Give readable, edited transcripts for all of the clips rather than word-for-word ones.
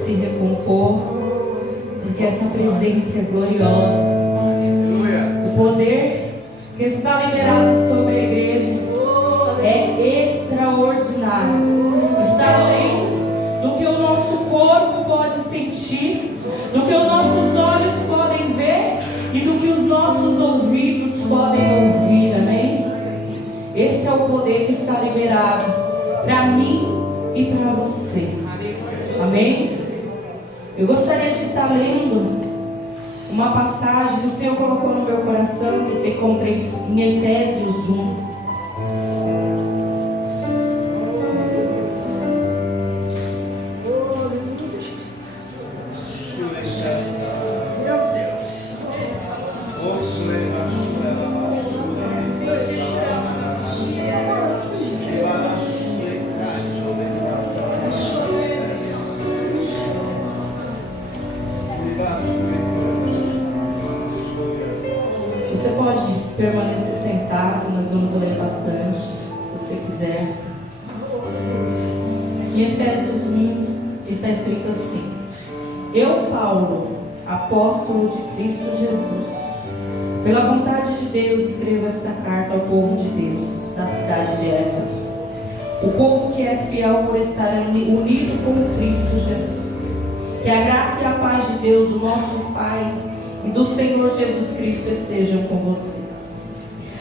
se recompor, porque essa presença é gloriosa. O poder que está liberado sobre a igreja é extraordinário. Está além do que o nosso corpo pode sentir, do que os nossos olhos podem ver e do que os nossos ouvidos podem ouvir. Amém? Esse é o poder que está liberado para mim e para você. Amém? Eu gostaria de estar lendo uma passagem que o Senhor colocou no meu coração, que se encontra em Efésios 1. Você pode permanecer sentado, nós vamos ler bastante, se você quiser. Em Efésios 1 está escrito assim: Eu, Paulo, apóstolo de Cristo Jesus, pela vontade de Deus, escrevo esta carta ao povo de Deus, da cidade de Éfeso, o povo que é fiel por estar unido com Cristo Jesus. Que a graça e a paz de Deus, o nosso Pai, e do Senhor Jesus Cristo estejam com vocês.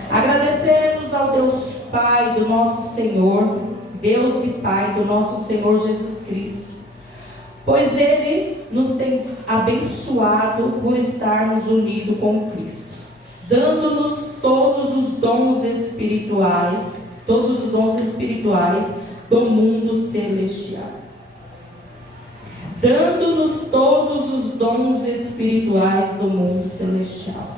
Agradecemos ao Deus Pai do nosso Senhor, Deus e Pai do nosso Senhor Jesus Cristo, pois Ele nos tem abençoado por estarmos unidos com Cristo, dando-nos todos os dons espirituais do mundo celestial. Dando-nos todos os dons espirituais do mundo celestial.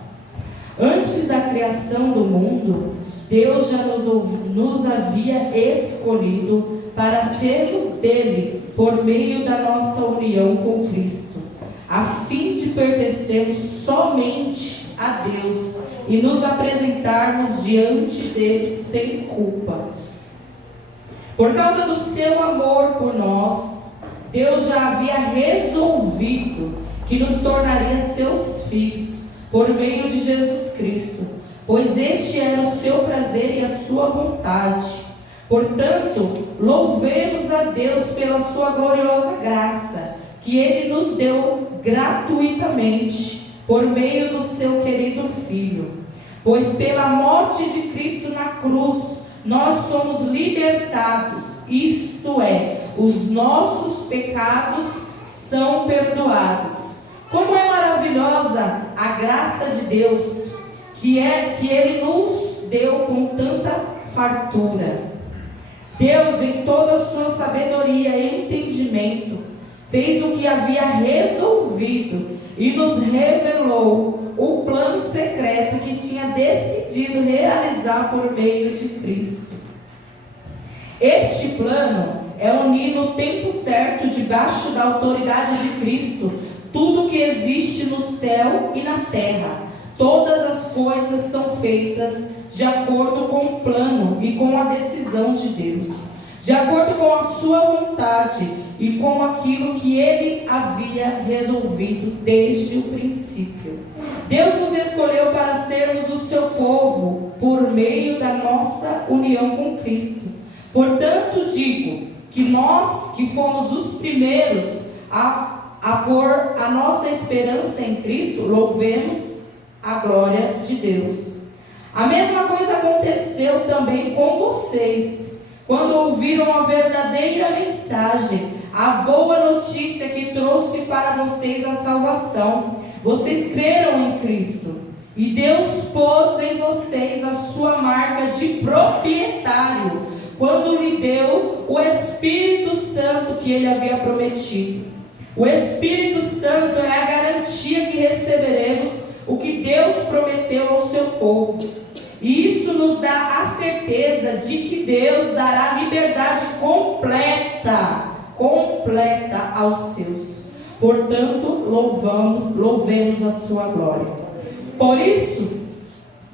Antes da criação do mundo, Deus já nos havia escolhido para sermos dele por meio da nossa união com Cristo, a fim de pertencermos somente a Deus e nos apresentarmos diante dele sem culpa. Por causa do seu amor por nós, Deus já havia resolvido que nos tornaria seus filhos por meio de Jesus Cristo, pois este era o seu prazer e a sua vontade. Portanto, louvemos a Deus pela sua gloriosa graça, que Ele nos deu gratuitamente por meio do seu querido Filho. Pois pela morte de Cristo na cruz, nós somos libertados, isto é, os nossos pecados são perdoados. Como é maravilhosa a graça de Deus, que Ele nos deu com tanta fartura. Deus, em toda a sua sabedoria e entendimento, fez o que havia resolvido e nos revelou o plano secreto que tinha decidido realizar por meio de Cristo. Este plano é unir no tempo certo, debaixo da autoridade de Cristo, tudo que existe no céu e na terra. Todas as coisas são feitas de acordo com o plano e com a decisão de Deus, de acordo com a sua vontade e com aquilo que Ele havia resolvido desde o princípio. Deus nos escolheu para sermos o seu povo por meio da nossa união com Cristo. Portanto, digo que nós que fomos os primeiros a pôr a nossa esperança em Cristo, louvemos a glória de Deus. A mesma coisa aconteceu também com vocês, quando ouviram a verdadeira mensagem, a boa notícia que trouxe para vocês a salvação. Vocês creram em Cristo, e Deus pôs em vocês a sua marca de proprietário, quando lhe deu o Espírito Santo que Ele havia prometido. O Espírito Santo é a garantia que receberemos o que Deus prometeu ao seu povo. E isso nos dá a certeza de que Deus dará liberdade completa aos seus. Portanto, louvemos a sua glória. Por isso,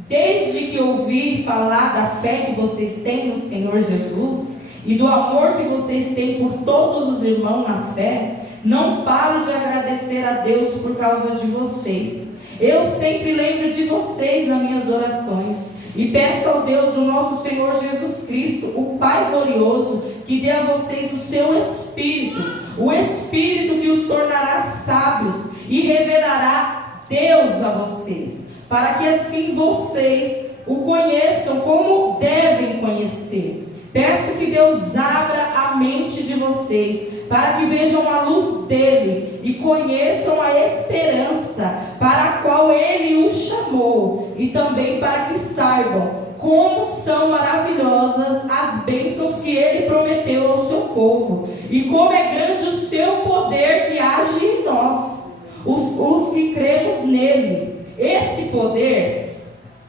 desde que ouvi falar da fé que vocês têm no Senhor Jesus e do amor que vocês têm por todos os irmãos na fé, Não paro de agradecer a Deus por causa de vocês. Eu sempre lembro de vocês nas minhas orações. E peço ao Deus do nosso Senhor Jesus Cristo, o Pai glorioso, que dê a vocês o seu Espírito, o Espírito que os tornará sábios e revelará Deus a vocês, para que assim vocês o conheçam como devem conhecer. Peço que Deus abra a mente de vocês, para que vejam a luz dele e conheçam a esperança para a qual ele os chamou, e também para que saibam como são maravilhosas as bênçãos que ele prometeu ao seu povo, e como é grande o seu poder que age em nós, os que cremos nele. Esse poder,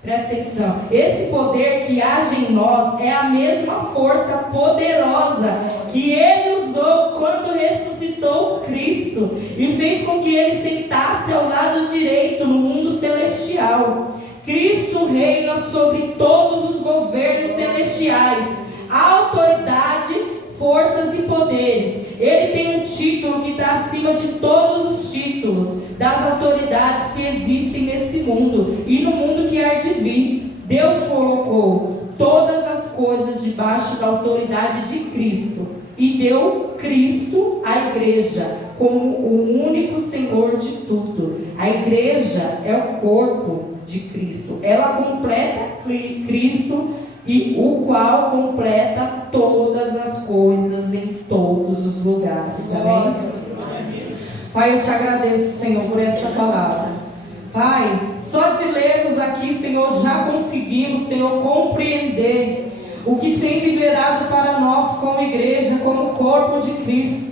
presta atenção, esse poder que age em nós é a mesma força poderosa que ele usou quando ressuscitou Cristo e fez com que ele sentasse ao lado direito no mundo celestial. Cristo reina sobre todos os governos celestiais, autoridade, forças e poderes. Ele tem um título que está acima de todos os títulos das autoridades que existem nesse mundo e no mundo que há de vir. Deus colocou todas as coisas debaixo da autoridade de Cristo e deu Cristo à igreja como o único Senhor de tudo. A igreja é o corpo de Cristo. Ela completa Cristo, e o qual completa todas as coisas em todos os lugares. Amém? Pai, eu te agradeço, Senhor, por esta palavra. Pai, só de lermos aqui, Senhor, já conseguimos, Senhor, compreender o que tem liberado para nós como igreja, como corpo de Cristo.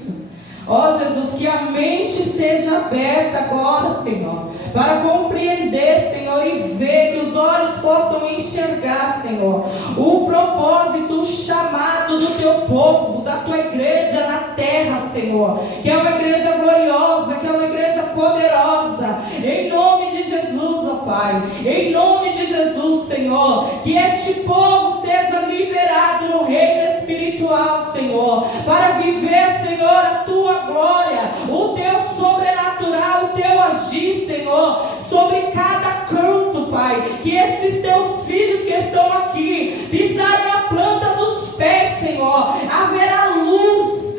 Ó Jesus, que a mente seja aberta agora, Senhor, para compreender, Senhor, e ver, que os olhos possam enxergar, Senhor, o propósito, o chamado do teu povo, da tua igreja na terra, Senhor, que é uma igreja gloriosa, que é uma igreja poderosa, em nome de Jesus, ó Pai, em nome de Jesus, Senhor, que este povo seja liberado no reino espiritual, Senhor, para viver, Senhor, a tua glória, o teu sobrenatural, o teu agir, Senhor, sobre cada canto, Pai, que esses teus filhos que estão aqui pisarem a planta dos pés, Senhor, haverá luz,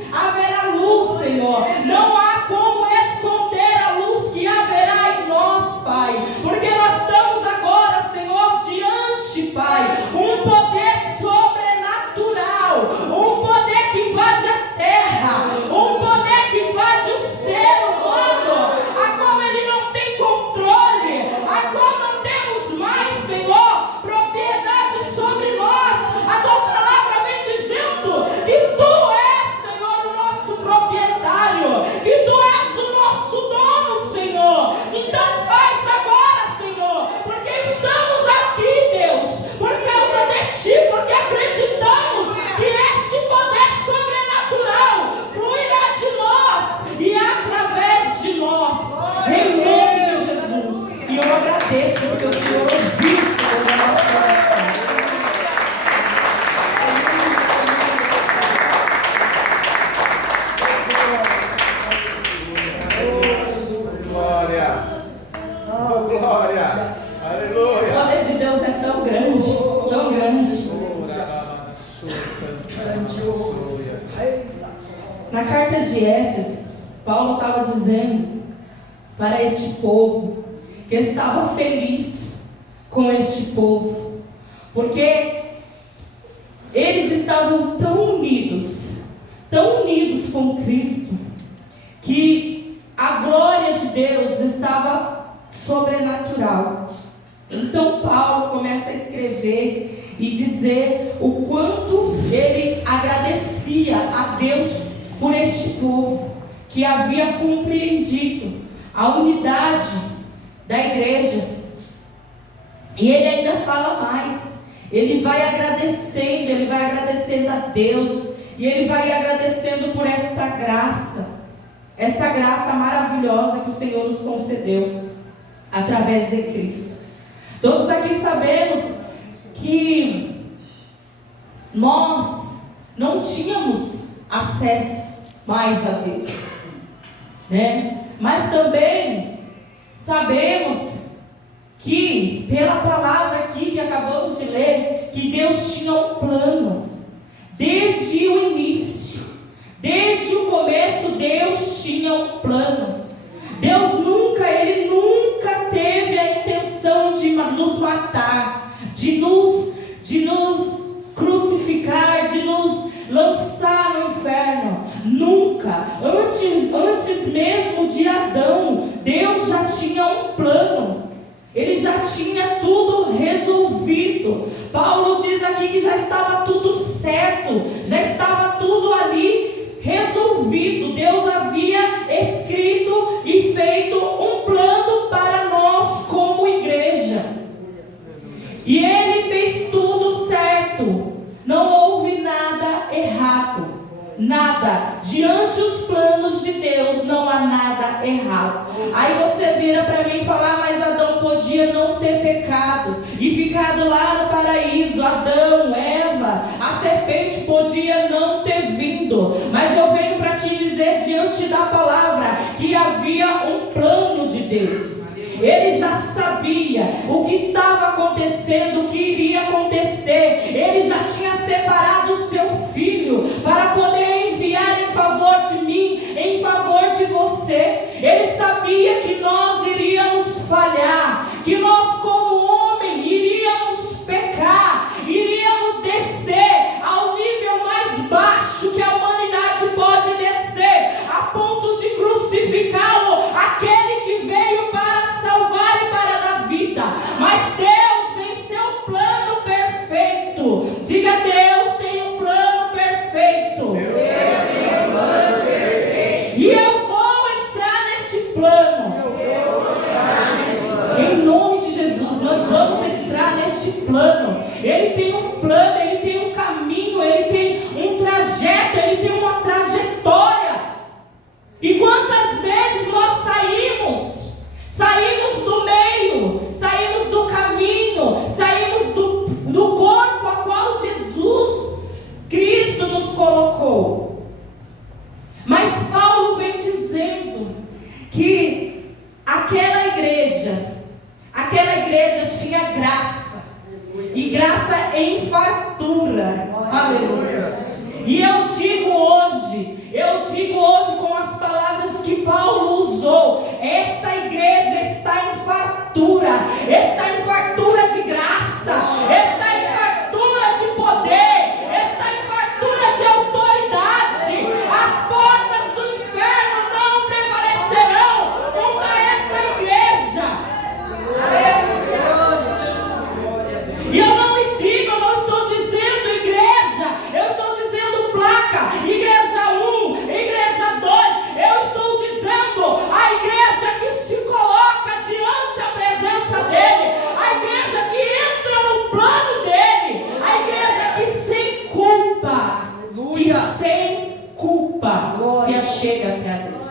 Senhor, não há como esconder a luz que haverá em nós, Pai, porque nós estamos agora, Senhor, diante, Pai, um poder sobrenatural, um poder que invade a terra, um poder que invade o ser humano, a qual ele não tem controle, a qual não temos mais, Senhor, propriedade sobre nós. A tua palavra vem dizendo que tu és, Senhor, o nosso proprietário, que tu és o nosso dono, Senhor. Então faz agora, Senhor, porque estamos aqui, Deus, por causa de ti, porque acreditamos que este poder sobrenatural fluirá de nós e através de nós, em nome de Jesus. E eu agradeço porque o Senhor ouviu, Senhor, a nossa oração. Glória! Oh, glória! Aleluia! O poder de Deus é tão grande, tão grande. Na carta de Éfesos, Paulo estava dizendo para este povo que estava feliz com este povo, porque eles estavam tão unidos com Cristo, que a glória de Deus estava sobrenatural. Então Paulo começa a escrever e dizer o quanto ele agradecia a Deus por este povo, que havia compreendido a unidade da igreja. E ele ainda fala mais, ele vai agradecendo a Deus, e ele vai agradecendo por esta graça maravilhosa que o Senhor nos concedeu através de Cristo. Todos aqui sabemos que nós não tínhamos acesso mais a Deus. né? Mas também sabemos que, pela palavra aqui que acabamos de ler, que Deus tinha um plano, desde o início, desde o começo, Deus tinha um plano. Deus Ele nunca teve a intenção de nos matar, de nos crucificar, de nos lançar no inferno. Nunca. Antes mesmo de Adão, Deus já tinha um plano. Ele já tinha tudo resolvido. Paulo diz aqui que já estava tudo certo, já estava tudo ali resolvido. Deus havia escrito e feito um plano para nós como igreja. E Ele fez tudo certo. Não houve nada errado. Nada. Diante os planos de Deus não há nada errado. Aí você vira para mim e fala: mas Adão podia não ter pecado e ficado lá no paraíso. Adão, Eva, a serpente podia não ter vindo. Mas eu venho para te dizer, diante da palavra, que havia um plano de Deus. Ele já sabia o que estava acontecendo, o que iria acontecer. Ele já tinha separado o seu filho para poder enviar em favor de mim, em favor de você. Ele sabia que nós iríamos falhar, que nós como homem iríamos pecar, iríamos descer ao nível mais baixo que a humanidade pode descer, a ponto de crucificá-lo, aquele que veio para salvar e para dar vida. Mas Deus, em seu plano perfeito, diga: Deus tem um plano perfeito. Deus tem um plano perfeito. E eu vou entrar neste plano. Em nome de Jesus, nós vamos entrar neste plano. Ele tem um plano, ele tem um caminho, ele tem um trajeto, ele tem uma trajetória. E quantas vezes nós saímos do meio, saímos do caminho, saímos do corpo a qual Jesus Cristo nos colocou. Mas Paulo vem dizendo que aquela igreja tinha graça, e graça em fartura. Aleluia. E eu digo hoje com as palavras que Paulo usou: esta igreja está em fartura, está em fartura de graça, está em fartura de poder, está em fartura de autoridade. As portas do inferno não prevalecerão contra esta igreja. E eu não estou dizendo igreja, eu estou dizendo placa, igreja 1, igreja 2, eu estou dizendo a igreja que se coloca diante a presença dele, a igreja que entra no plano dele, a igreja que sem culpa se achega até a Deus.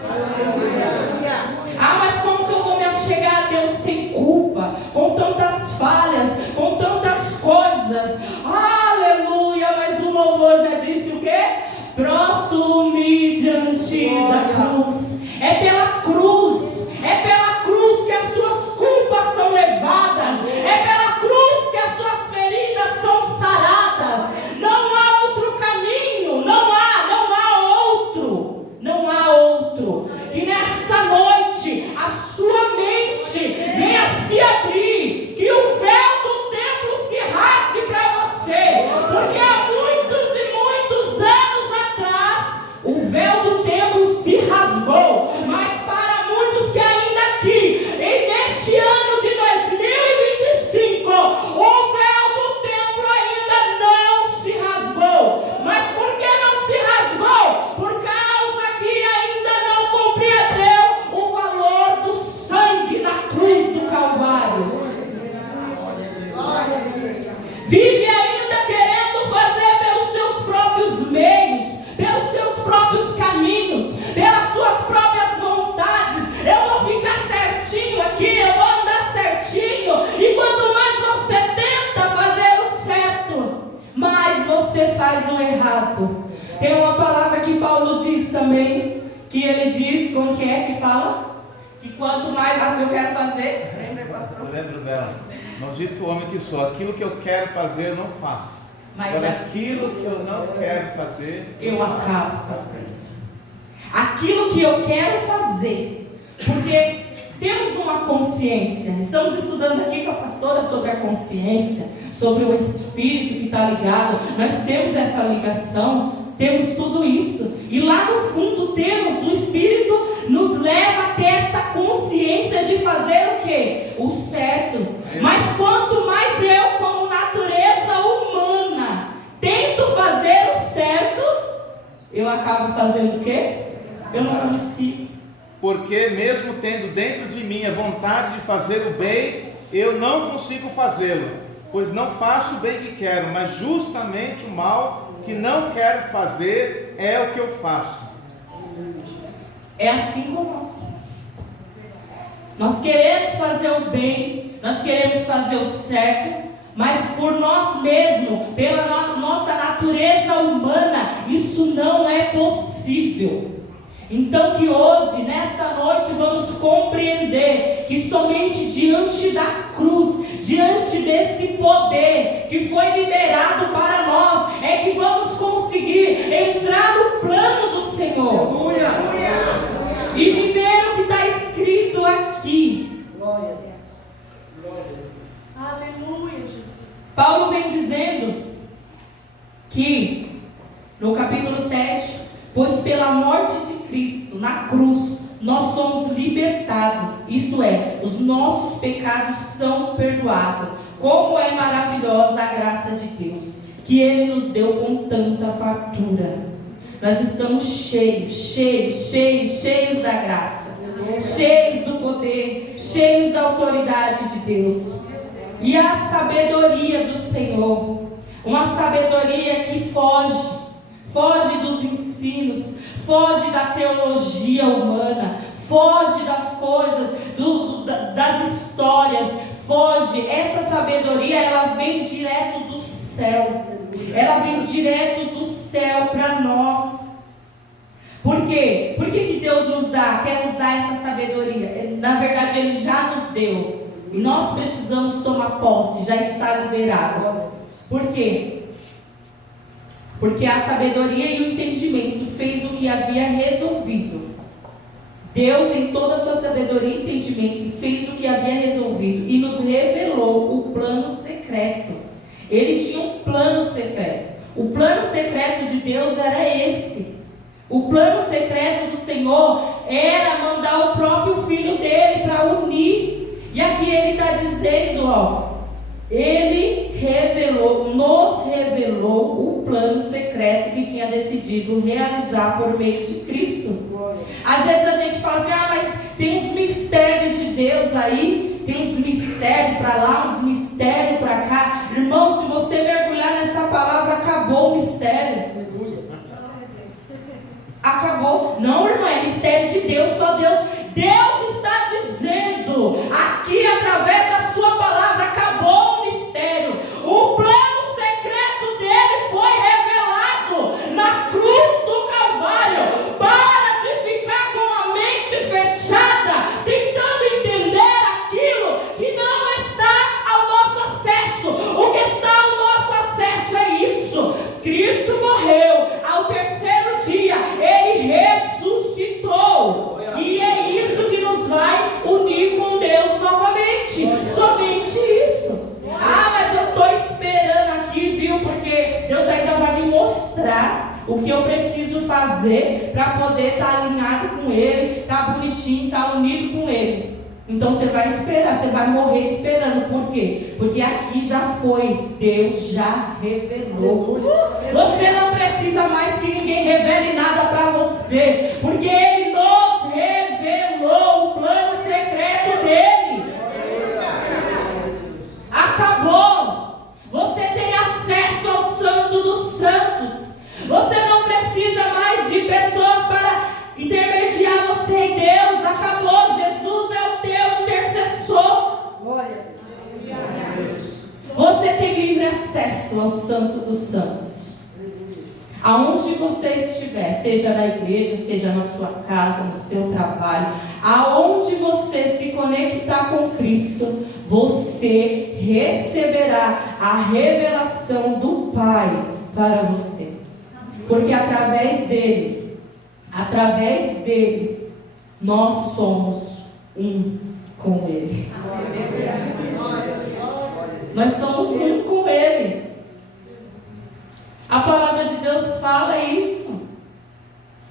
Ah, mas como que eu vou me achegar a Deus sem culpa, com tantas falhas, com tantas coisas? Aleluia, mas o louvor já disse o quê? Prostro-me diante da cruz. É pela cruz que as tuas culpas são levadas, é pela cruz que as tuas feridas são saradas. Não há outro caminho, não há outro. Que nesta noite a sua mente venha se abrir, que o véu do templo se rasgue para você, porque há muitos e muitos anos atrás o véu do templo se rasgou, mas para muitos que ainda aqui, neste ano de 2025, o véu do templo ainda não se rasgou. Mas por que não se rasgou? Por causa que ainda não compreendeu o valor do sangue na cruz do Calvário. Vive ainda querendo fazer pelos seus próprios meios, pelos seus próprios caminhos, pelas suas próprias vontades. Eu vou ficar certinho aqui, eu vou andar certinho. E quanto mais você tenta fazer o certo, mais você faz o errado. Tem uma palavra que Paulo diz também, que que ele diz, como que é que fala? Que quanto mais assim eu quero fazer. Eu lembro dela. Maldito homem que sou, aquilo que eu quero fazer eu não faço. Mas agora, aquilo que eu não quero fazer, eu acabo fazendo. Aquilo que eu quero fazer, porque temos uma consciência. Estamos estudando aqui com a pastora sobre a consciência, sobre o espírito que está ligado. Nós temos essa ligação, temos tudo isso. E lá no fundo temos o espírito nos leva a ter essa consciência de fazer o quê? O certo. Mas quanto mais eu, como natureza humana, tento fazer o certo, eu acabo fazendo o quê? Eu não consigo. Porque mesmo tendo dentro de mim a vontade de fazer o bem, eu não consigo fazê-lo, pois não faço o bem que quero, mas justamente o mal que não quero fazer é o que eu faço. É assim com nós. Nós queremos fazer o bem, nós queremos fazer o certo, mas por nós mesmos, pela nossa natureza humana, isso não é possível. Então que hoje, nesta noite, vamos compreender que somente diante da cruz, diante desse poder que foi liberado para nós, é que vamos conseguir entrar no plano do Senhor. E viver o que está escrito aqui. Glória a Deus. Glória a Deus. Aleluia, Jesus. Paulo vem dizendo que no capítulo 7, pois pela morte de Cristo na cruz nós somos libertados, isto é, os nossos pecados são perdoados. Como é maravilhosa a graça de Deus, que Ele nos deu com tanta fartura. Nós estamos cheios da graça, cheios do poder, cheios da autoridade de Deus. E a sabedoria do Senhor, uma sabedoria que foge dos ensinos, foge da teologia humana, foge das coisas, das histórias, foge. Essa sabedoria, ela vem direto do céu. Ela vem direto do céu para nós. Por quê? Por que Deus quer nos dar essa sabedoria? Na verdade, Ele já nos deu. E nós precisamos tomar posse, já está liberado. Por quê? Porque a sabedoria e o entendimento fez o que havia resolvido. Deus, em toda a sua sabedoria e entendimento, fez o que havia resolvido e nos revelou o plano secreto. Ele tinha um plano secreto. O plano secreto de Deus era esse. O plano secreto do Senhor era mandar o próprio Filho dele para unir. E aqui ele está dizendo, Ele nos revelou o plano secreto que tinha decidido realizar por meio de Cristo. Às vezes a gente fala assim, mas tem uns mistérios de Deus aí, tem uns mistérios para lá, uns mistérios para cá. Irmão, se você mergulhar nessa palavra, acabou o mistério. Acabou. Não, irmão, é mistério de Deus, só Deus. Deus está dizendo aqui através da sua palavra, acabou o mistério. O plano secreto dele foi revelado na cruz do Calvário. Para de ficar com a mente fechada, tentando entender aquilo que não está ao nosso acesso. O que está ao nosso acesso é isso: Cristo morreu, ao terceiro dia Ele ressuscitou. E é isso que nos vai unir com Deus novamente. Somente isso. Mas eu estou esperando aqui, viu? Porque Deus ainda vai me mostrar o que eu preciso fazer para poder estar alinhado com Ele, estar bonitinho, estar unido com Ele. Então você vai esperar, você vai morrer esperando. Por quê? Porque aqui já foi, Deus já revelou. Você não precisa mais que ninguém revele nada para você, porque Ele nos revelou o plano secreto dele. Acabou. Você tem acesso ao Santo dos Santos. Você não precisa mais de pessoas para intermediar você e Deus. Acabou. Jesus é o teu intercessor. Você tem livre acesso ao Santo dos Santos. Aonde você estiver, seja na igreja, seja na sua casa, no seu trabalho, aonde você se conectar com Cristo, você receberá a revelação do Pai para você. Porque através dele, nós somos um com Ele. Nós somos um com Ele. A palavra de Deus fala isso.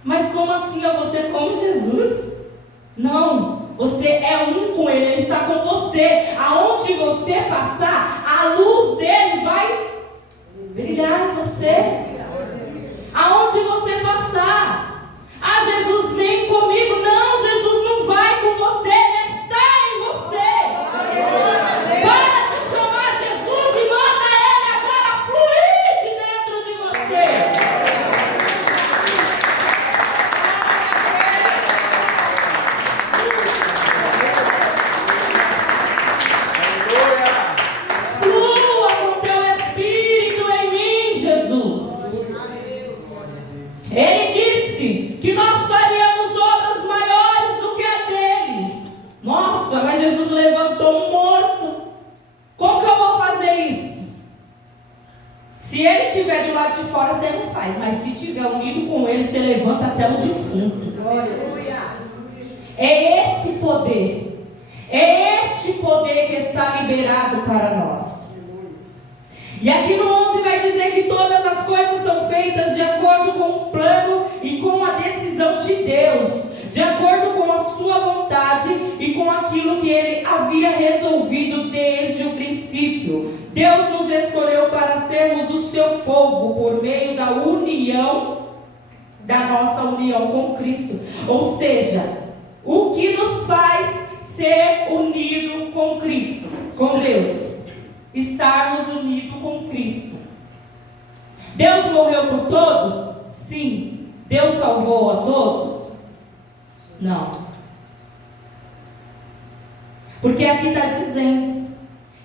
Mas como assim? Você é como Jesus? Não, você é um com Ele. Ele está com você. Aonde você passar, a luz dele vai brilhar em você. Aonde você passar, Jesus vem comigo. Não, Jesus não vai com você, Ele está em você. Para de chamar Jesus e manda Ele agora fluir de dentro de você. Flua com teu Espírito em mim, Jesus. Ele disse que nós faríamos obras maiores do que a dele. Nossa, mas Jesus levantou um morto. Como que eu vou fazer isso? Se ele estiver do lado de fora, você não faz. Mas se estiver unido com ele, você levanta até o defunto. É esse poder. É este poder que está liberado para nós. E aqui no 11 vai dizer que todas as coisas são feitas de acordo com o plano e com a decisão de Deus, de acordo com a sua vontade e com aquilo que Ele havia resolvido desde o princípio. Deus nos escolheu para sermos o seu povo por meio da união, da nossa união com Cristo. Ou seja, o que nos faz ser unido com Cristo, com Deus? Estarmos unidos com Cristo. Deus morreu por todos? Sim. Deus salvou a todos? Não. Porque aqui está dizendo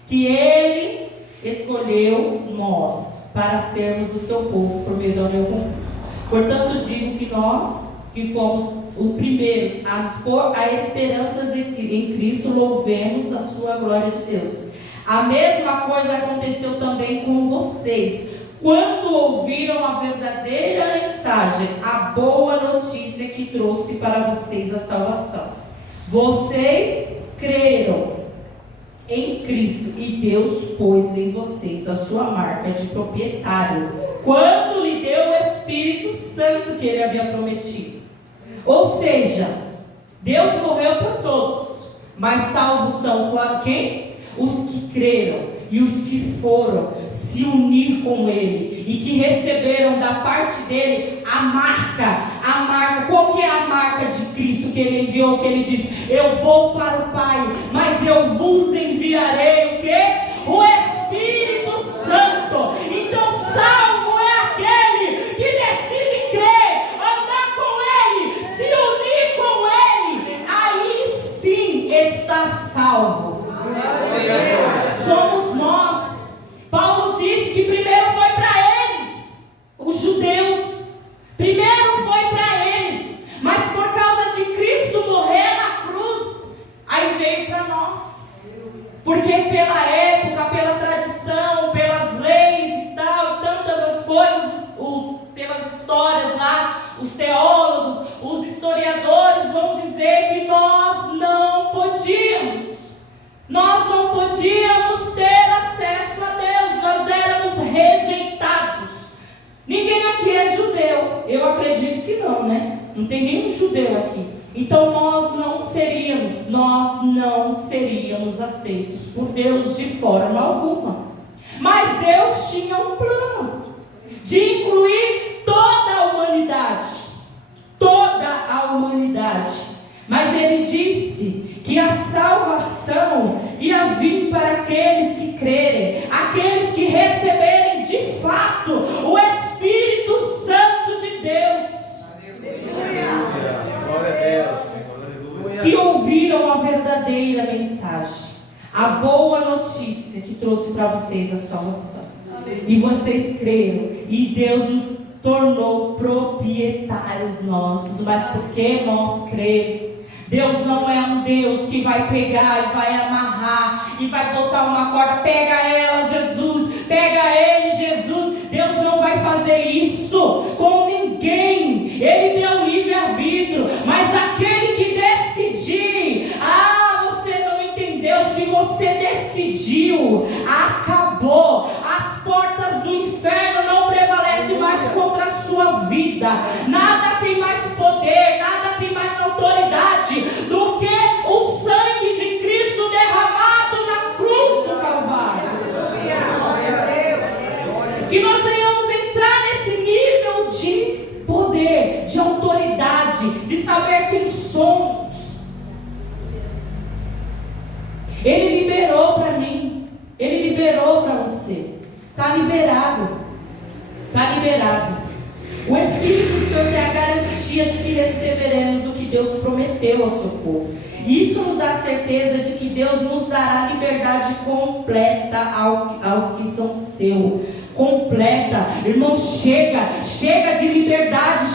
que Ele escolheu nós para sermos o seu povo por meio da união com Cristo. Portanto, digo que nós, que fomos os primeiros a pôr a esperança em Cristo, louvemos a sua glória de Deus. A mesma coisa aconteceu também com vocês, quando ouviram a verdadeira mensagem, a boa notícia que trouxe para vocês a salvação. Vocês creram em Cristo e Deus pôs em vocês a sua marca de proprietário, quando lhe deu o Espírito Santo que Ele havia prometido. Ou seja, Deus morreu por todos, mas salvos são quem? Os que creram e os que foram se unir com Ele e que receberam da parte dele a marca. Qual que é a marca de Cristo que Ele enviou? Que Ele disse: eu vou para o Pai, mas eu vos enviarei o quê? O Espírito Santo. Então salvo é aquele que decide crer, andar com Ele, se unir com Ele, aí sim está salvo. Somos nós. Paulo disse que primeiro foi para eles, os judeus, primeiro foi para eles, mas por causa de Cristo morrer na cruz, aí veio para nós. Porque pela época, pela tradição, pelas leis e tal, e tantas as coisas, pelas histórias lá, os teólogos, os historiadores vão dizer que nós não podíamos ter acesso a Deus, nós éramos rejeitados. Ninguém aqui é judeu, eu acredito que não, né? Não tem nenhum judeu aqui. Então nós não seríamos aceitos por Deus de forma alguma. Mas Deus tinha um plano de incluir toda a humanidade. Mas Ele disse que a salvação ia vir para aqueles que crerem, aqueles que receberem de fato o Espírito Santo de Deus. Glória a Deus. Que ouviram a verdadeira mensagem, a boa notícia que trouxe para vocês a salvação. E vocês creram, e Deus nos tornou proprietários nossos, mas porque nós cremos. Deus não é um Deus que vai pegar e vai amarrar e vai botar uma corda, pega ela, Jesus, pega ele, Jesus. Deus não vai fazer isso com ninguém. Ele deu livre-arbítrio, mas aquele que decidir, você não entendeu, se você decidiu, acabou. As portas do inferno não prevalecem mais contra a sua vida. Nada tem mais poder, nada tem mais autoridade do que o sangue de Cristo derramado na cruz do Calvário. Que nós venhamos entrar nesse nível de poder, de autoridade, de saber quem somos. Ele liberou para mim, Ele liberou para você. Está liberado. Está liberado. O Espírito Santo é a garantia de que receberemos o que Deus prometeu ao seu povo. Isso nos dá a certeza de que Deus nos dará liberdade completa aos que são seus. Completa. Irmão, chega de liberdade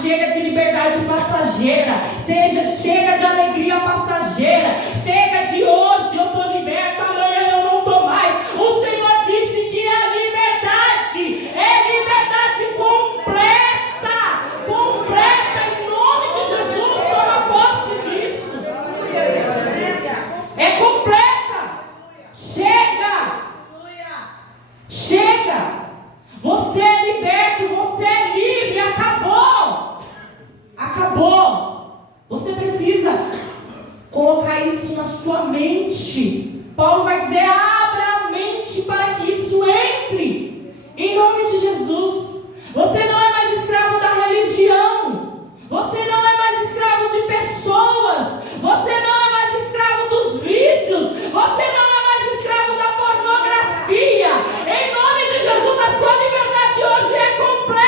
passageira. Chega de alegria passageira. Chega de hoje eu estou liberto, amanhã eu não estou mais. O Senhor disse que a liberdade é liberdade completa, em nome de Jesus. Toma posse disso. É completa. Chega. Você é liberto, você é livre, acabou. Você precisa colocar isso na sua mente. Paulo vai dizer, abra a mente para que isso entre, em nome de Jesus. Você não é mais escravo da religião, você não é mais escravo de pessoas, você não é mais escravo dos vícios, você não é mais escravo da pornografia. Em nome de Jesus, a sua liberdade hoje é completa.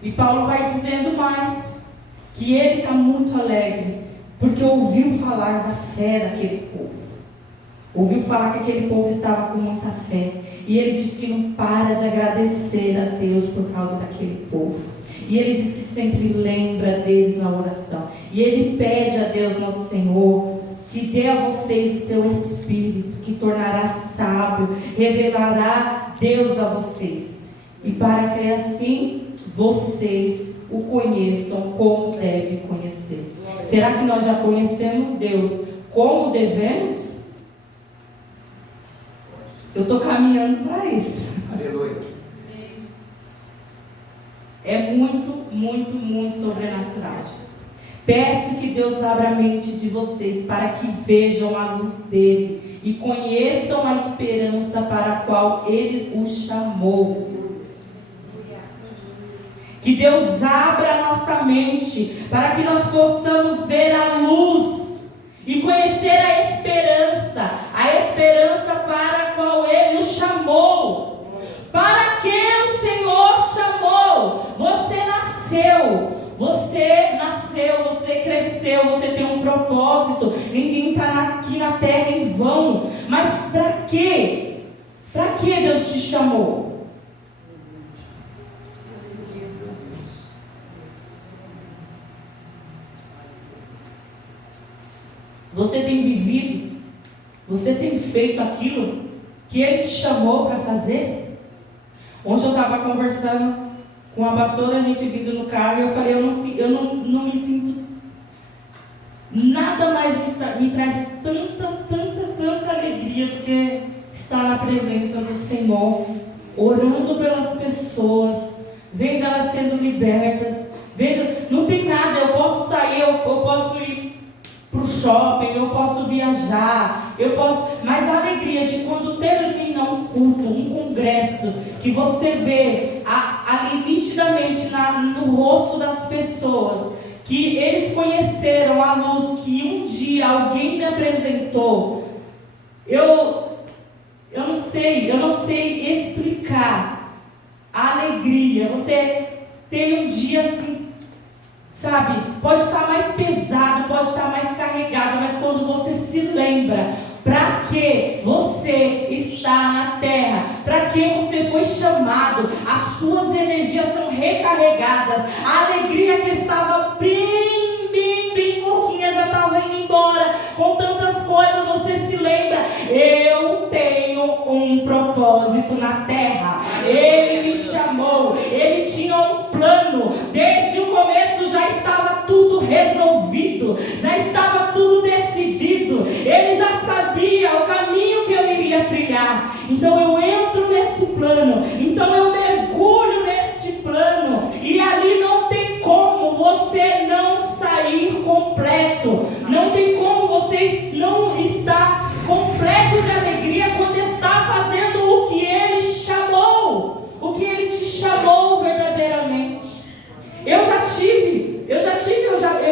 E Paulo vai dizendo mais, que ele está muito alegre, porque ouviu falar da fé daquele povo. Ouviu falar que aquele povo estava com muita fé. E ele diz que não para de agradecer a Deus por causa daquele povo. E ele diz que sempre lembra deles na oração. E ele pede a Deus, nosso Senhor, que dê a vocês o seu Espírito, que tornará sábio, revelará Deus a vocês. E para que assim vocês o conheçam como devem conhecer. Será que nós já conhecemos Deus como devemos? Eu estou caminhando para isso. Aleluia. É muito sobrenatural. Peço que Deus abra a mente de vocês para que vejam a luz dele e conheçam a esperança para a qual ele os chamou. Que Deus abra a nossa mente para que nós possamos ver a luz e conhecer a esperança para a qual Ele os chamou. Para que o Senhor chamou? Você nasceu, você cresceu, você tem um propósito. Ninguém está aqui na terra em vão. Mas para quê? Para que Deus te chamou? Você tem vivido? Você tem feito aquilo que Ele te chamou para fazer? Ontem eu estava conversando com a pastora, a gente vindo no carro, e eu falei, eu não me sinto, nada mais me traz tanta alegria do que estar na presença do Senhor, orando pelas pessoas, vendo elas sendo libertas, não tem nada, eu posso sair, eu posso ir para o shopping, eu posso viajar, mas a alegria de quando termina um culto, um congresso, que você vê ali nitidamente no rosto das pessoas, que eles conheceram a luz que um dia alguém me apresentou. Eu não sei explicar a alegria. Você tem um dia assim, sabe, pode estar mais pesado, pode estar mais carregado, mas quando você se lembra para que você está na terra, para que você foi chamado, as suas energias são recarregadas, a alegria que estava bem pouquinha já estava indo embora, com tantas coisas, você se lembra, eu tenho um propósito na terra, Ele me chamou, Ele tinha um plano, desde o começo já estava tudo resolvido, já estava tudo decidido, Ele já sabia o caminho que eu iria trilhar. Então eu entro nesse plano, então eu mergulho neste plano, e ali não tem como você não sair completo, não tem como você não estar completo de alegria quando está fazendo o que Ele chamou, o que Ele te chamou verdadeiramente. Eu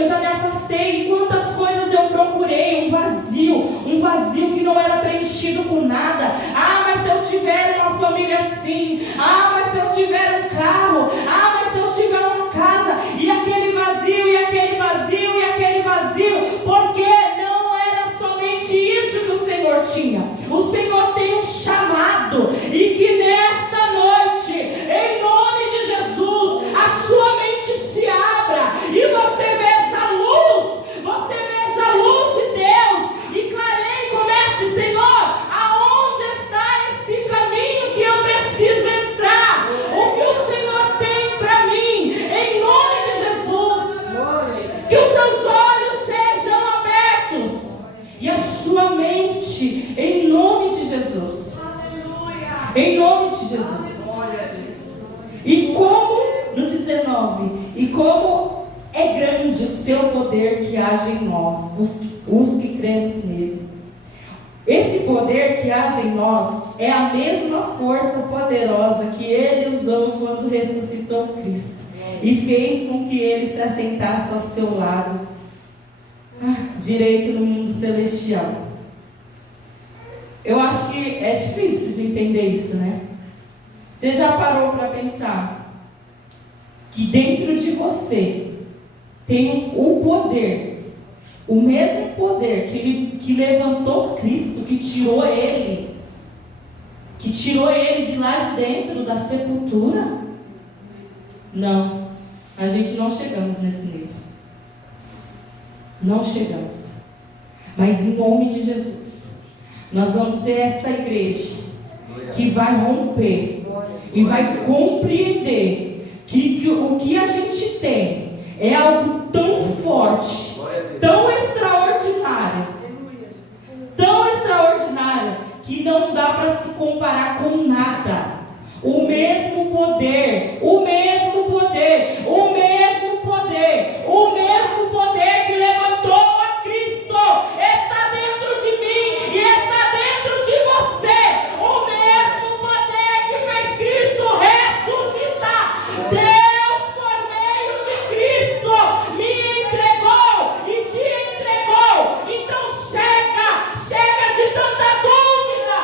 já me afastei, e quantas coisas eu procurei, um vazio que não era preenchido por nada. Ah, mas se eu tiver uma família assim, ah, mas se eu tiver um carro, ah, mas se eu tiver uma casa, e aquele vazio, e aquele vazio, e aquele vazio, porque não era somente isso que o Senhor tinha. O Senhor tem um chamado, e que nesta noite, em nome de Jesus, a sua mente se abra, e você veja a luz, de Deus, e clareie, comece, Senhor, aonde está esse caminho que eu preciso entrar, o que o Senhor tem para mim, em nome de Jesus, que os seus olhos sejam abertos, e a sua mente, em nome de Jesus, em nome de Jesus. E como, no 19, e como é grande o seu poder que age em nós, os que cremos nele. Esse poder que age em nós é a mesma força poderosa que Ele usou quando ressuscitou Cristo e fez com que Ele se assentasse ao seu lado direito no mundo celestial. Eu acho que é difícil de entender isso, né? Você já parou para pensar que dentro de você tem o poder, o mesmo poder que levantou Cristo, que tirou Ele de lá de dentro da sepultura? Não, a gente não chegamos nesse nível. Não chegamos. Mas em nome de Jesus, nós vamos ser essa igreja que vai romper e vai compreender que o que a gente tem é algo tão forte, tão extraordinário, que não dá para se comparar com nada. O mesmo poder que levantou a Cristo está dentro de mim e está dentro de você. O mesmo poder que fez Cristo ressuscitar, Deus, por meio de Cristo, me entregou e te entregou. Então chega de tanta dúvida,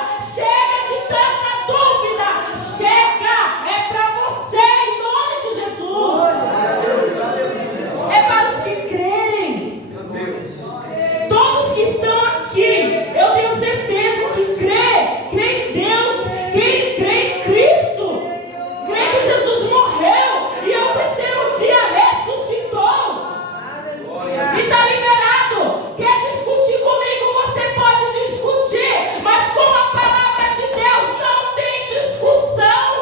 chega, é para você, em nome de Jesus. É para os que crerem. Todos que estão aqui, eu tenho certeza que crê em Deus, quem crê em Cristo, crê que Jesus morreu e ao terceiro dia ressuscitou. E está liberado. Quer discutir comigo? Você pode discutir, mas com a palavra de Deus não tem discussão.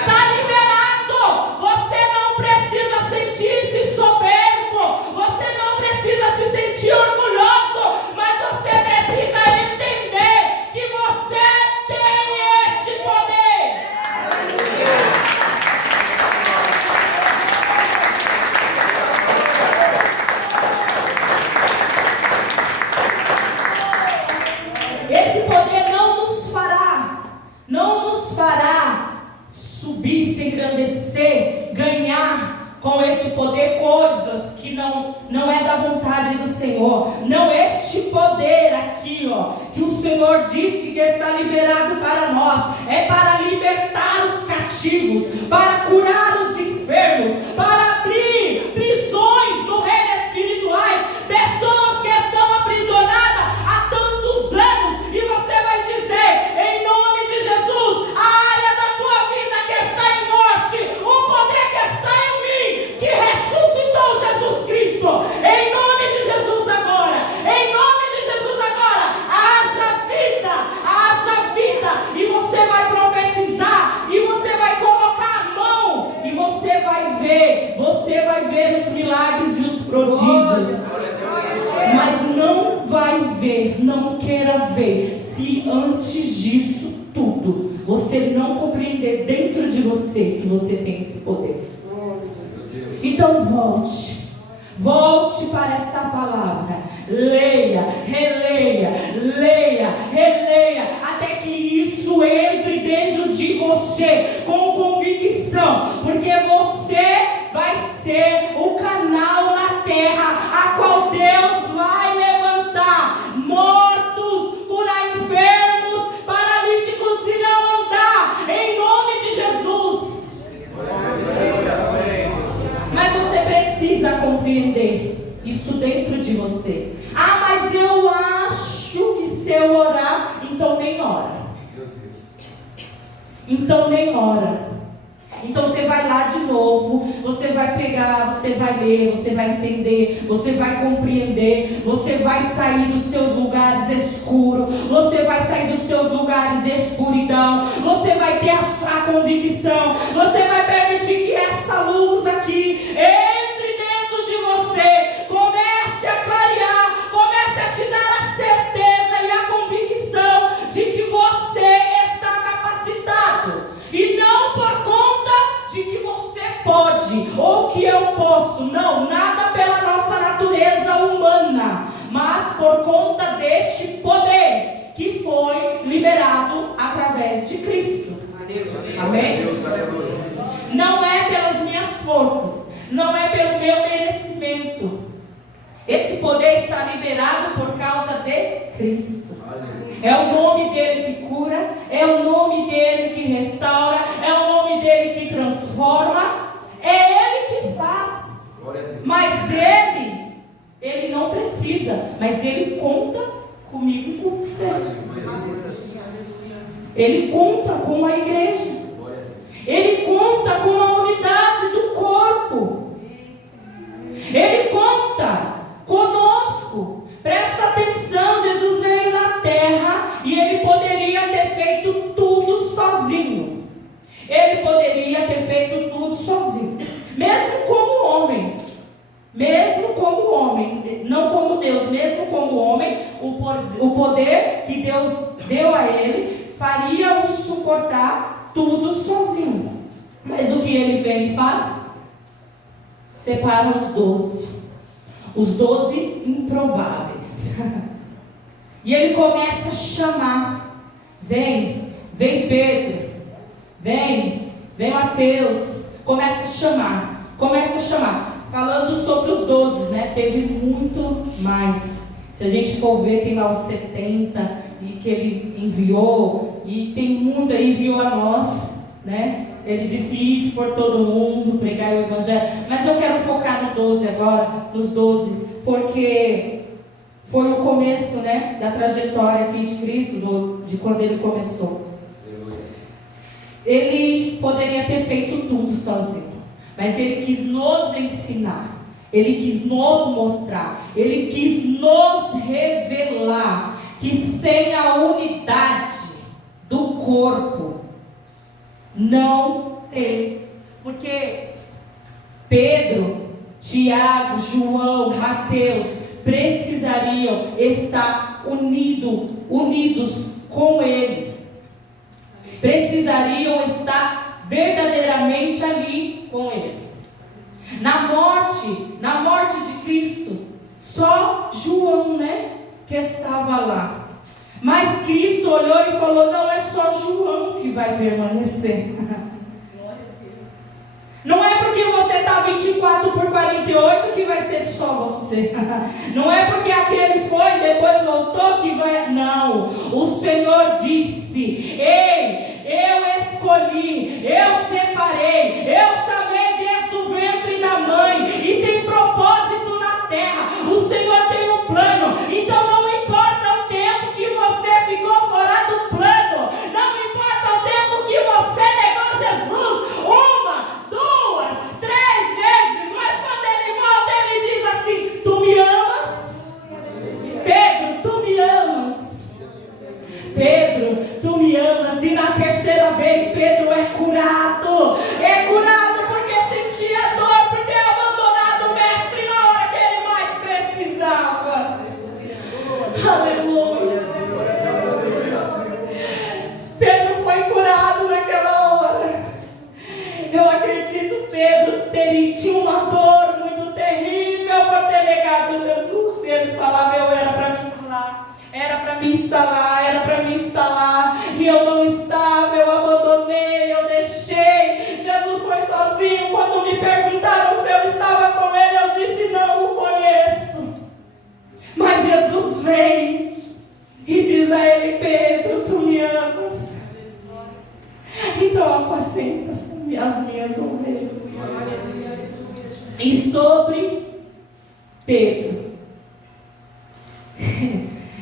Está liberado. Você não precisa sentir-se soberbo, você não precisa se sentir orgulhoso, mas você precisa entender que você tem este poder. Esse poder não nos fará subir, se engrandecer, ganhar com este poder coisas que não é da vontade do Senhor. Não, este poder aqui, que o Senhor disse que está liberado para nós, é para libertar os cativos. cativos, para curar os enfermos, para abrir prisões no reino espirituais, pessoas que estão aprisionadas há tantos anos, e você vai dizer, em nome de Jesus, a área da tua vida que está em morte, o poder que está em mim, que ressuscitou Jesus Cristo, em nome de Jesus agora, em nome de Jesus agora, haja vida, e você vai profetizar, e você vai colocar a mão, e você vai ver os milagres e os prodígios, mas não vai ver, não queira ver, se antes disso tudo, você não compreender dentro de você que você tem esse poder. Então volte para esta palavra, leia, releia, até que isso entre dentro de você com convicção, porque você vai ser o canal na terra a qual Deus vai levantar mortos, curar enfermos, paralíticos irão andar em nome de Jesus. Mas você precisa compreender isso dentro de você. Mas eu acho que se eu orar, então nem ora. Então você vai lá de novo, você vai pegar, você vai ler, você vai entender, você vai compreender, você vai sair dos teus lugares escuros, você vai sair dos teus lugares de escuridão, você vai ter a convicção, você vai permitir que essa luz aqui entre dentro de você, comece a clarear, comece a te dar a certeza e a convicção de que você está capacitado, e não por conta de que você pode ou que eu posso, não, nada pela nossa natureza humana, mas por conta deste poder que foi liberado através de Cristo. Amém? Não é pelas minhas forças, não é pelo meu merecimento. Esse poder está liberado por causa de Cristo. É o nome dele que cura, é o nome dele que restaura, é o nome dele que transforma, é ele que faz. Mas ele não precisa, mas ele conta comigo e com você. Ele conta com a igreja, ele conta com a unidade do corpo, ele conta conosco. Presta atenção, Jesus veio na terra e ele poderia ter feito tudo sozinho. Ele poderia ter feito tudo sozinho, mesmo como homem, não como Deus, mesmo como homem, o poder que Deus deu a ele faria-o suportar tudo sozinho. Mas o que ele vem e faz? Separa os 12 improváveis. E ele começa a chamar: vem Pedro, vem Mateus. Começa a chamar, falando sobre os 12, né? Teve muito mais. Se a gente for ver, tem lá os 70 e que ele enviou, e tem muito, enviou a nós, né? Ele disse: ide por todo mundo, pregar o evangelho. Mas eu quero focar no 12 agora, nos 12, porque foi o começo, né, da trajetória aqui de Cristo, de quando ele começou. Ele poderia ter feito tudo sozinho, mas ele quis nos ensinar, ele quis nos mostrar, ele quis nos revelar que sem a unidade do corpo não tem. Porque Pedro, Tiago, João, Mateus precisariam estar unidos com ele, precisariam estar verdadeiramente ali com ele. Na morte de Cristo, só João, né, que estava lá. Mas Cristo olhou e falou: não é só João que vai permanecer. Não é porque você está 24/48 que vai ser só você. Não é porque aquele foi e depois voltou que vai. Não. O Senhor disse: ei, eu escolhi, eu separei, eu chamei desde o ventre da mãe e tem propósito na terra. O Senhor tem um plano, então não importa o tempo que você ficou fora do plano, não importa o tempo que você negou Jesus, 1, 2, 3 vezes, mas quando ele volta, ele diz assim: tu me amas? Pedro, tu me amas? Pedro, tu me amas? E na terceira vez, Pedro é curado porque sentia dor por ter abandonado o mestre na hora que ele mais precisava. Aleluia. Pedro foi curado naquela hora. Eu acredito que Pedro tinha uma dor muito terrível por ter negado Jesus. E ele falava: eu era para me calar, era para me instalar, era para me instalar, e eu não estava, eu abandonei, eu deixei. Jesus foi sozinho. Quando me perguntaram se eu estava com ele, eu disse: não o conheço. Mas Jesus vem e diz a ele: Pedro, tu me amas? Então apacenta as minhas ovelhas. E sobre Pedro,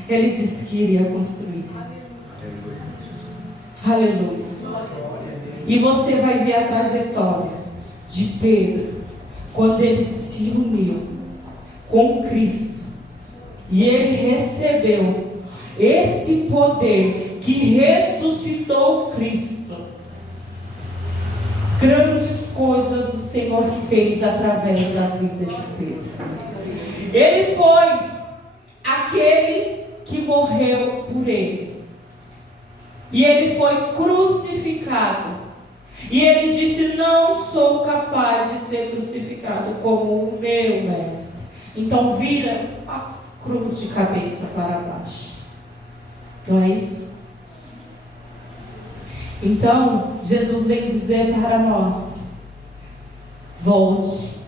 ele disse que iria construir. Aleluia. E você vai ver a trajetória de Pedro quando ele se uniu com Cristo e ele recebeu esse poder que ressuscitou Cristo. Grandes coisas o Senhor fez através da vida de Pedro. Ele foi aquele que morreu por ele. E ele foi crucificado. E ele disse: não sou capaz de ser crucificado como o meu mestre. Então vira a cruz de cabeça para baixo. Não é isso? Então, Jesus vem dizer para nós: volte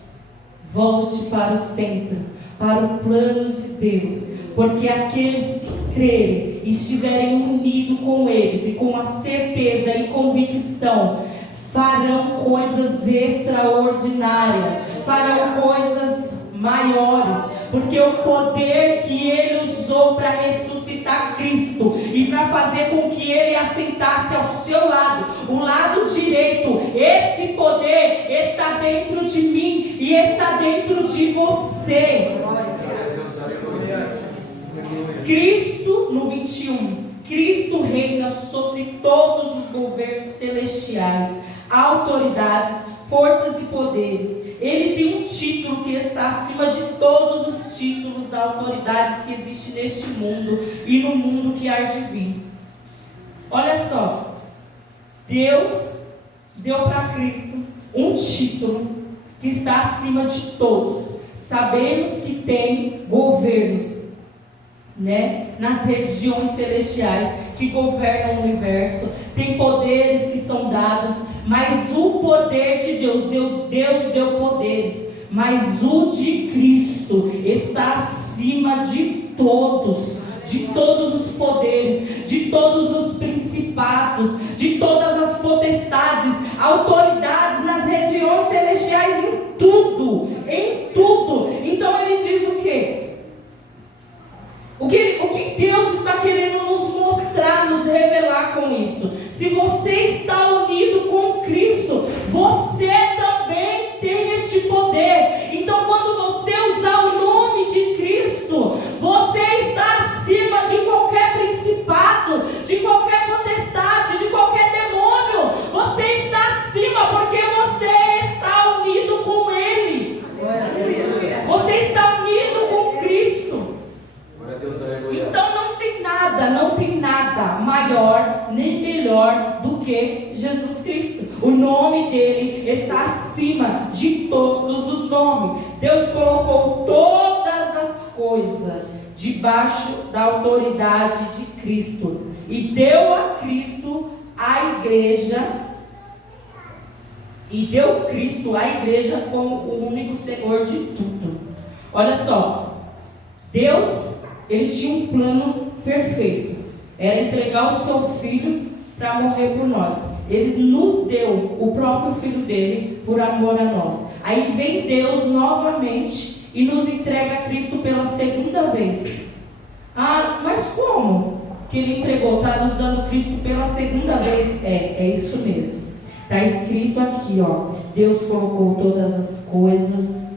para o centro, para o plano de Deus, porque aqueles que crerem, estiverem unidos com eles e com a certeza e convicção, farão coisas extraordinárias, farão coisas maiores, porque o poder que ele usou para ressuscitar Cristo e para fazer com que ele assentasse ao seu lado, o lado direito, esse poder está dentro de mim e está dentro de você. Cristo, no 21, Cristo reina sobre todos os governos celestiais, autoridades, forças e poderes. Ele tem um título que está acima de todos os títulos da autoridade que existe neste mundo e no mundo que há de vir. Olha só, Deus deu para Cristo um título que está acima de todos. Sabemos que tem governos, nas regiões celestiais que governam o universo, tem poderes que são dados, mas o poder de Deus deu poderes, mas o de Cristo está acima de todos os poderes, de todos os principados, de todas as potestades, autoridades nas regiões celestiais, em tudo. Então ele diz o quê? O que Deus está querendo nos mostrar, nos revelar com isso? Se você está unido com Cristo, você também tem este poder. Então, quando você usar o nome de Cristo, você está acima de qualquer principado, de qualquer potestade, de qualquer demônio. Você está acima porque você está unido com Ele. Você está unido com Cristo. Então não tem nada maior nem melhor do que Jesus Cristo. O nome dele está acima de todos os nomes. Deus colocou todas as coisas debaixo da autoridade de Cristo e deu a Cristo a igreja. E deu Cristo a igreja como o único Senhor de tudo. Olha só, Deus, ele tinha um plano perfeito. Era entregar o seu filho para morrer por nós. Ele nos deu o próprio Filho dele por amor a nós. Aí vem Deus novamente e nos entrega a Cristo pela segunda vez. Ah, mas como que ele entregou? Está nos dando Cristo pela segunda vez? É isso mesmo. Está escrito aqui, ó. Deus colocou todas as coisas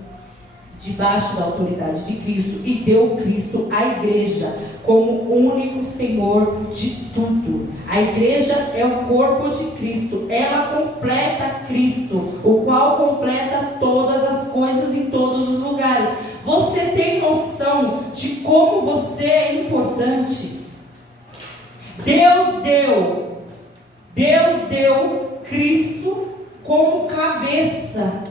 debaixo da autoridade de Cristo e deu Cristo à igreja como único Senhor de tudo. A igreja é o corpo de Cristo, ela completa Cristo, o qual completa todas as coisas em todos os lugares. Você tem noção de como você é importante? Deus deu Cristo como cabeça,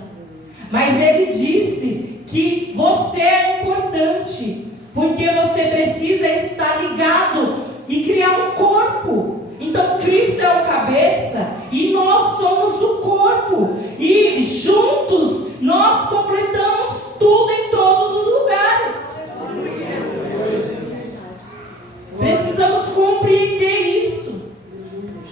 mas Ele disse que você é importante, porque você precisa estar ligado e criar um corpo. Então Cristo é o cabeça e nós somos o corpo, e juntos nós completamos tudo em todos os lugares. Precisamos compreender isso.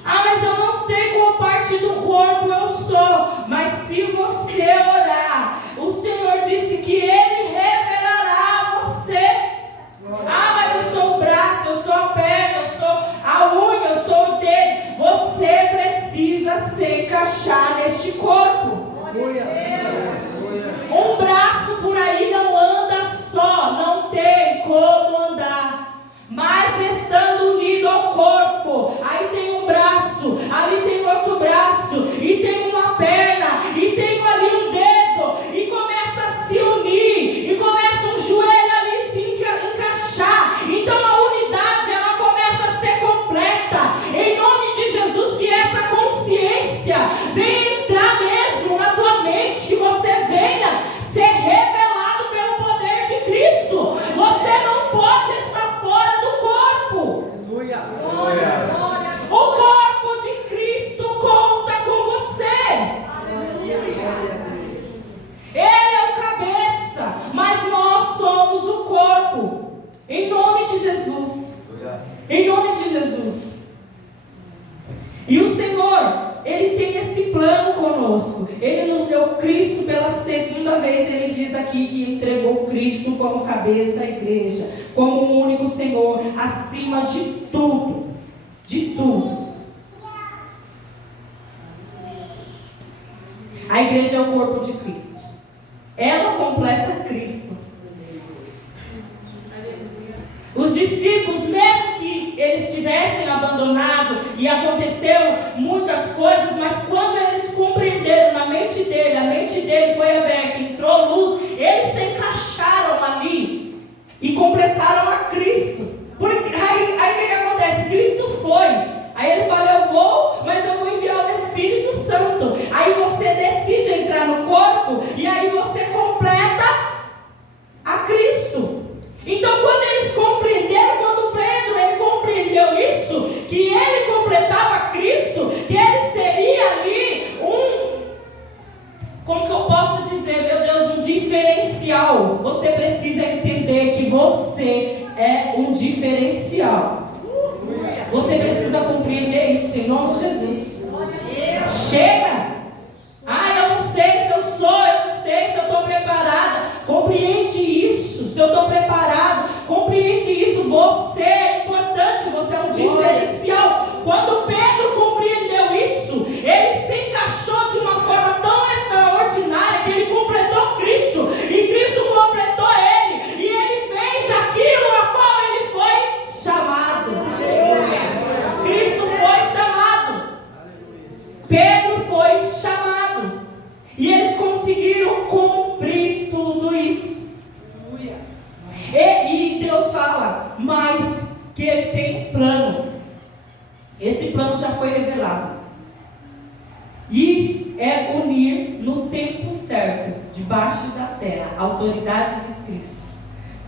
Ah, mas eu não sei qual parte do corpo eu sou. Mas se você orar, o Senhor disse que Ele revelará a você. Ah, mas eu sou o braço, eu sou a perna, eu sou a unha, eu sou o dedo. Você precisa se encaixar neste corpo. Um braço por aí não anda só, não tem como andar. Mas estando unido ao corpo, aí tem um braço, ali tem outro braço, e tem uma perna, e tem ali um dedo, e começa a se unir, e começa um joelho ali se encaixar. Então a unidade, ela começa a ser completa. Em nome de Jesus, que essa consciência venha entrar mesmo na tua mente, que você venha ser revelado pelo poder de Cristo. Você não pode estar fora do corpo. O corpo de Cristo conta com você. Ele é o cabeça, mas nós somos o corpo. Em nome de Jesus. Em nome de Jesus. E o Senhor, Ele tem esse plano conosco. Ele nos deu Cristo pela segunda vez. Ele diz aqui que entregou Cristo como cabeça à igreja, como o único Senhor, acima de tudo. De tudo. A igreja é o corpo de Cristo. Ela completa Cristo. Os discípulos, mesmo que eles tivessem abandonado e aconteceram muitas coisas, mas quando eles compreenderam na mente dele, a mente dele foi aberta, entrou luz, eles se encaixaram ali e completaram a Cristo. Porque aí o que acontece? Cristo foi, aí ele fala, eu vou, mas eu vou enviar o Espírito Santo. Aí você decide entrar no corpo e aí você completa a Cristo. Então quando eles compreenderam, quando Pedro ele compreendeu isso, que ele completava Cristo, que ele seria ali como que eu posso dizer, meu Deus, um diferencial. Você precisa entender que você é um diferencial. Você precisa compreender isso em nome de Jesus. Chega! Ah, eu não sei se eu sou, eu não sei se eu estou preparada. Compreende isso. Se eu estou preparado, compreende isso. Você é importante, você é um diferencial. Quando Pedro compreendeu isso, ele se encaixou de uma forma tão extraordinária que ele completou Cristo. E Cristo completou ele. E ele fez aquilo a qual ele foi chamado. Cristo foi chamado. Pedro foi chamado. E eles conseguiram cumprir tudo isso. E Deus fala, mas que Ele tem um plano. Esse plano já foi revelado. E é unir no tempo certo, debaixo da terra, a autoridade de Cristo.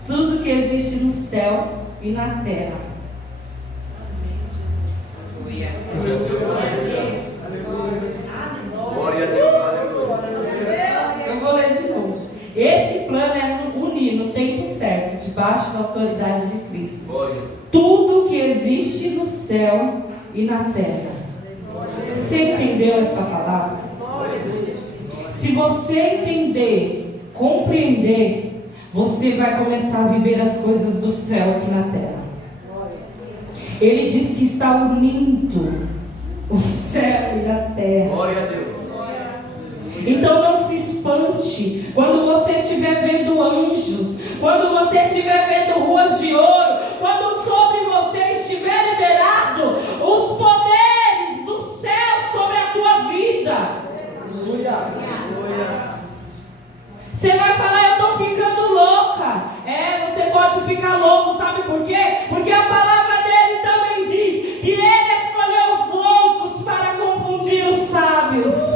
Tudo que existe no céu e na terra. Glória a Deus, aleluia. Eu vou ler de novo. Esse plano é unir no tempo certo, debaixo da autoridade de Cristo, tudo que existe no céu e na terra. Você entendeu essa palavra? Se você entender, compreender, você vai começar a viver as coisas do céu aqui na terra. Ele diz que está unindo o céu e a terra. Glória a Deus. Então não se espante quando você estiver vendo anjos, quando você estiver vendo ruas de ouro, quando sobre você estiver liberado os poderes do céu sobre a tua vida. Você vai falar, eu estou ficando louca. Você pode ficar louco, sabe por quê? Porque a palavra dele também diz que ele escolheu os loucos para confundir os sábios.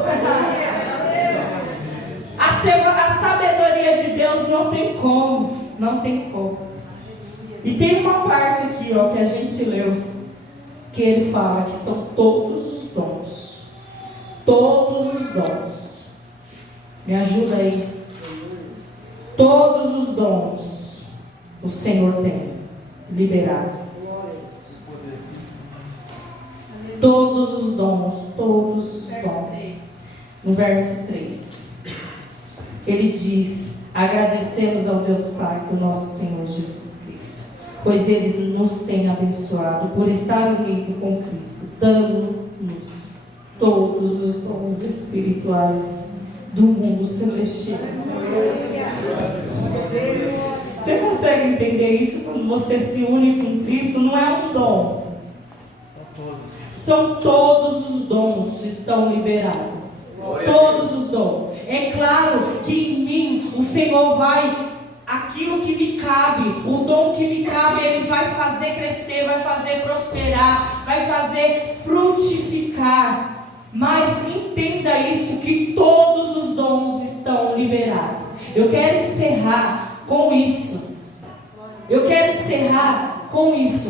A sabedoria de Deus não tem como, não tem como. E tem uma parte aqui, que a gente leu, que ele fala que são todos os dons. Todos os dons. Me ajuda aí. Todos os dons o Senhor tem liberado. Todos os dons, todos os dons. No verso 3. Ele diz: agradecemos ao Deus Pai do nosso Senhor Jesus Cristo, pois Ele nos tem abençoado por estar unido com Cristo, dando-nos todos os dons espirituais do mundo celestial. Você consegue entender isso? Quando você se une com Cristo, não é um dom. São todos os dons que estão liberados. Todos os dons. É claro que em mim o Senhor vai, aquilo que me cabe, o dom que me cabe, Ele vai fazer crescer, vai fazer prosperar, vai fazer frutificar. Mas entenda isso, que todos os dons estão liberados. Eu quero encerrar com isso.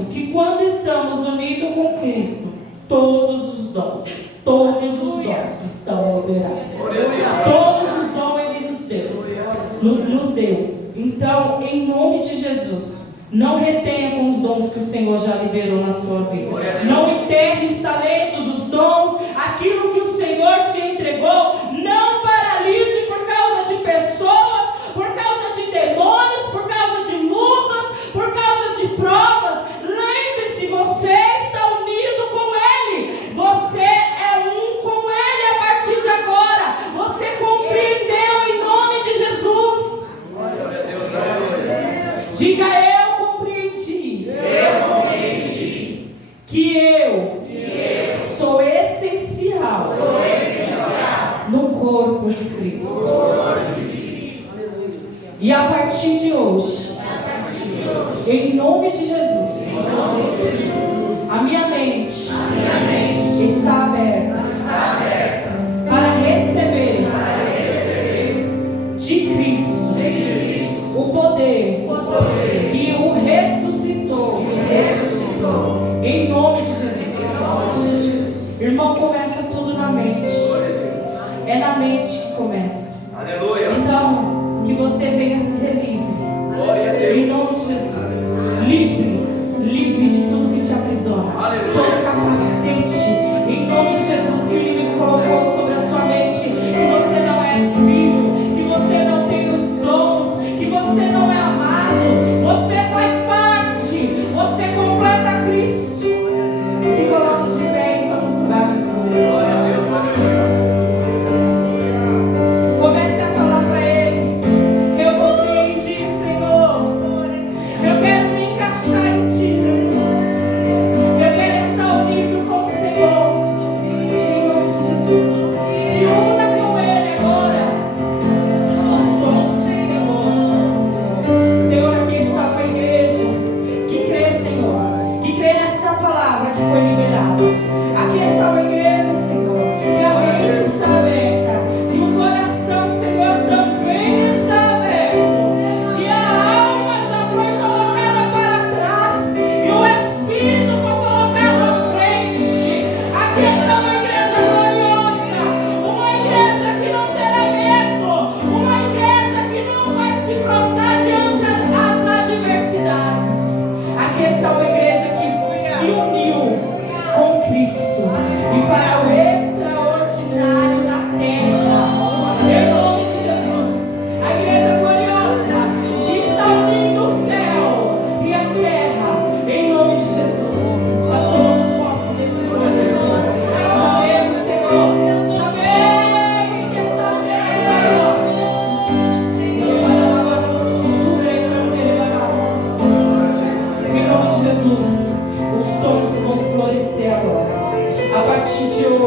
Que quando estamos unidos com Cristo, todos os dons estão liberados. Todos os dons Ele nos deu. Então, em nome de Jesus, não retenha com os dons que o Senhor já liberou na sua vida. Não enterre os talentos, os dons, aquilo que o Senhor te entregou. Não paralise por causa de pessoas, por causa de demônios, por causa de lutas, por causa de provas. Lembre-se, você está unido com Ele. Você é um com Ele a partir de agora. Você compreendeu em nome de Jesus. Diga: eu compreendi. Que eu sou essencial no corpo de Cristo. E a partir de hoje, em nome de Jesus, a minha mente está aberta para receber de Cristo o poder que o ressuscitou. Em nome de Jesus. Irmão, começa tudo na mente. É na mente que começa. Aleluia. Então, que você venha ser livre. Glória a Deus. Em nome de Jesus. Livre de tudo que te aprisiona. Aleluia. Todo capacete, em nome de Jesus, que o inimigo colocou sobre a sua mente, que você não é filho, que você não tem os dons, que você não é amado, você faz parte, você completa Cristo. Se coloque de pé e vamos orar. Glória a Deus. Aleluia. Comece a falar para Ele: eu compreendi.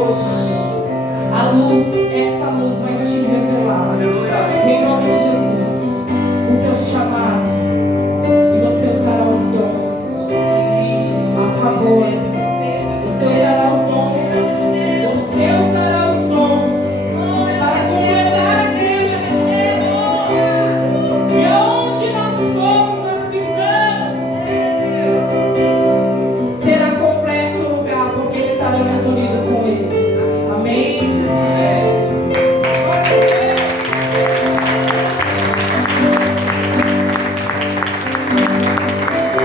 a luz